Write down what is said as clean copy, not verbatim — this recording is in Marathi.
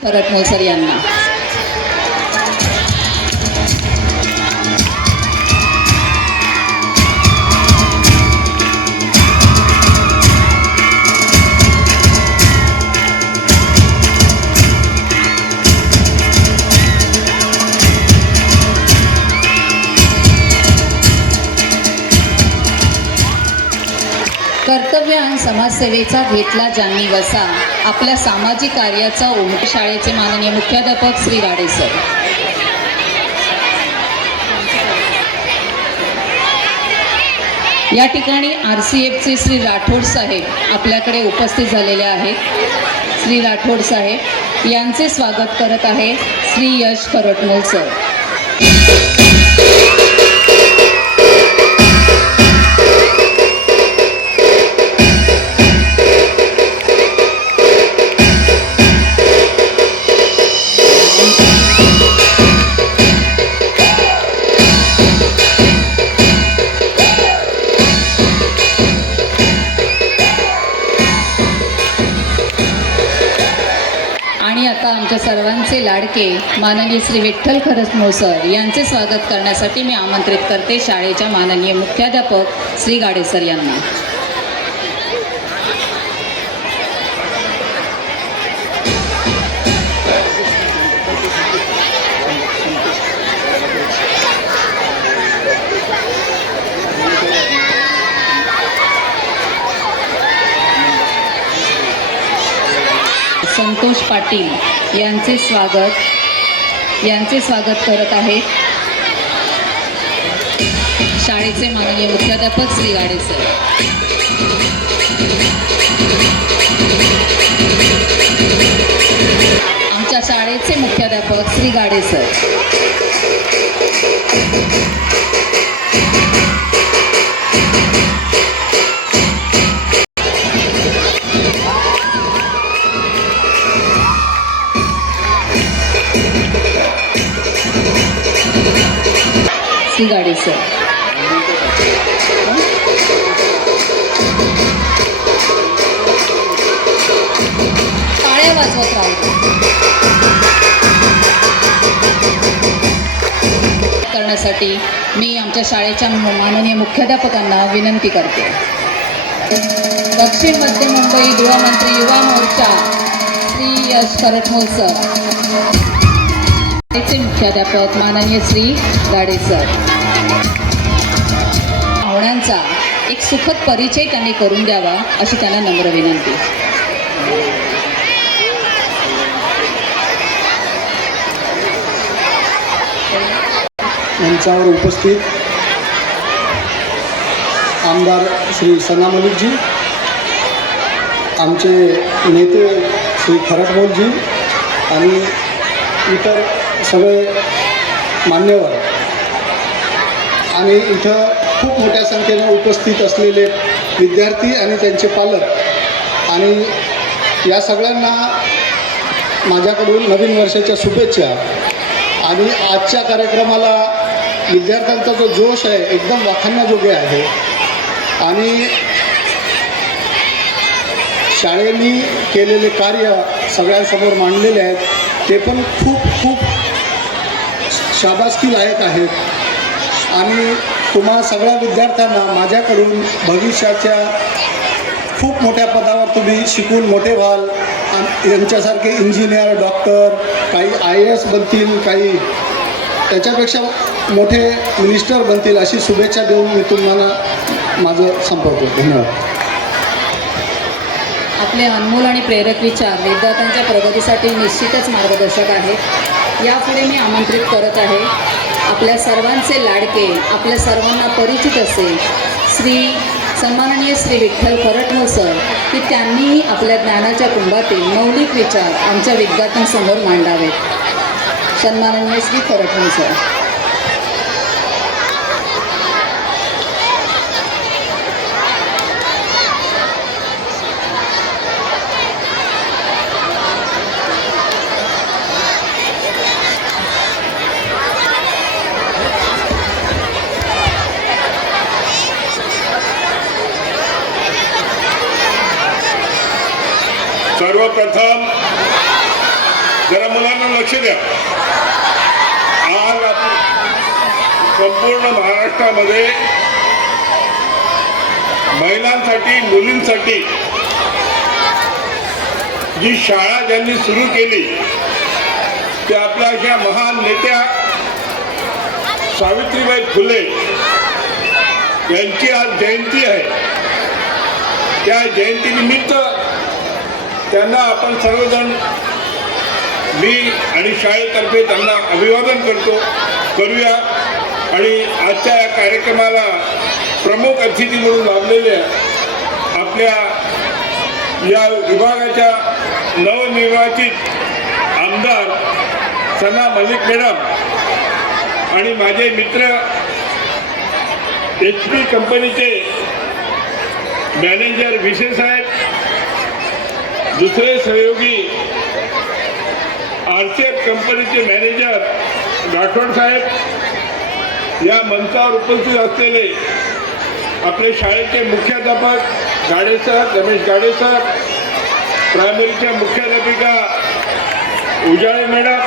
खरटमोल सर यांना कर्तव्य आणि समाजसेवेचा घेतला ज्यांनी वसा, आपल्या सामाजिक कार्याचा ओढ शाळेचे माननीय मुख्याध्यापक श्री गाडे सर. या ठिकाणी RCFचे श्री राठोड साहेब आपल्याकडे उपस्थित झालेले आहेत. श्री राठोड साहेब यांचे स्वागत करत आहे श्री यश खरटमोल सर. आणि आता आमच्या सर्वांचे लाडके माननीय श्री विठ्ठल खरटमोल सर यांचे स्वागत करण्यासाठी मी आमंत्रित करते शाळेच्या माननीय मुख्याध्यापक श्री गाडे सर यांना. संतोष पाटील यांचे स्वागत करत आहेत शाळेचे माननीय मुख्याध्यापक श्री गाडे सर. आमच्या शाळेचे मुख्याध्यापक श्री गाडे सर. श्री गाडे सर. टाळ्या वाजवत राहू करण्यासाठी मी आमच्या शाळेच्या माननीय मुख्याध्यापकांना विनंती करते. दक्षिण मध्य मुंबई गृहमंत्री युवा मोर्चा श्री यश खरटमोल सर. मुख्याध्यापक माननीय श्री गाडे सर. पाहुण्यांचा एक सुखद परिचय त्यांनी करून द्यावा अशी त्यांना नम्र विनंती. मंचावर उपस्थित आमदार श्री सना मलिकजी, आमचे नेते श्री खरटमोलजी आणि इतर सगळे मान्यवर आणि इथं खूप मोठ्या संख्येने उपस्थित असलेले विद्यार्थी आणि त्यांचे पालक आणि या सगळ्यांना माझ्याकडून नवीन वर्षाच्या शुभेच्छा. आणि आजच्या कार्यक्रमाला विद्यार्थ्यांचा जो जोश आहे एकदम वाखाणण्याजोगे आहे आणि शाळेने केलेले कार्य सगळ्यांसमोर मांडलेले आहेत, ते पण खूप खूप शाबासकी लायक आहेत. आणि तुम्हा सगळ्या विद्यार्थ्यांना माझ्याकडून भविष्याच्या खूप मोठ्या पदावर तुम्ही शिकून मोठे व्हाल, यांच्यासारखे इंजिनियर, डॉक्टर, काही IAS बनतील, काही त्याच्यापेक्षा मोठे मिनिस्टर बनतील अशी शुभेच्छा देऊन मी तुम्हाला माझं संपवतो. धन्यवाद. आपले अनमोल आणि प्रेरक विचार विद्यार्थ्यांच्या प्रगतीसाठी निश्चितच मार्गदर्शक आहेत. यापुढे मी आमंत्रित करत आहे आपल्या सर्वांचे लाडके, आपल्या सर्वांना परिचित असे श्री सन्माननीय श्री विठ्ठल खरटमोल सर, की त्यांनी आपल्या ज्ञानाच्या कुंभातील मौलिक विचार आमच्या विद्यार्थ्यांसमोर मांडावेत. सन्माननीय श्री खरटमोल सर. सर्वप्रथम लक्ष द्या. आज आपण संपूर्ण महाराष्ट्रामध्ये महिलांसाठी मुलींसाठी जी शाळा ज्यांनी सुरू केली ते आपल्या अशा महान नेत्या सावित्रीबाई फुले यांची आज जयंती आहे. त्या जयंतीनिमित्त त्यांना आपण सर्वजण मी आणि शाळेतर्फे त्यांना अभिवादन करूया. आणि आजच्या या कार्यक्रमाला प्रमुख अतिथी म्हणून लाभलेल्या आपल्या या विभागाच्या नवनिर्वाचित आमदार सना मलिक मॅडम आणि माझे मित्र HP कंपनीचे मॅनेजर विशे साहेब, दुसरे सहयोगी RCF कंपनीचे मॅनेजर राठोड साहेब, या मंचावर उपस्थित असलेले आपले शाळेचे मुख्याध्यापक गाडे सर, रमेश गाडे सर, प्रायमरीच्या मुख्याध्यापिका उजाळे मॅडम,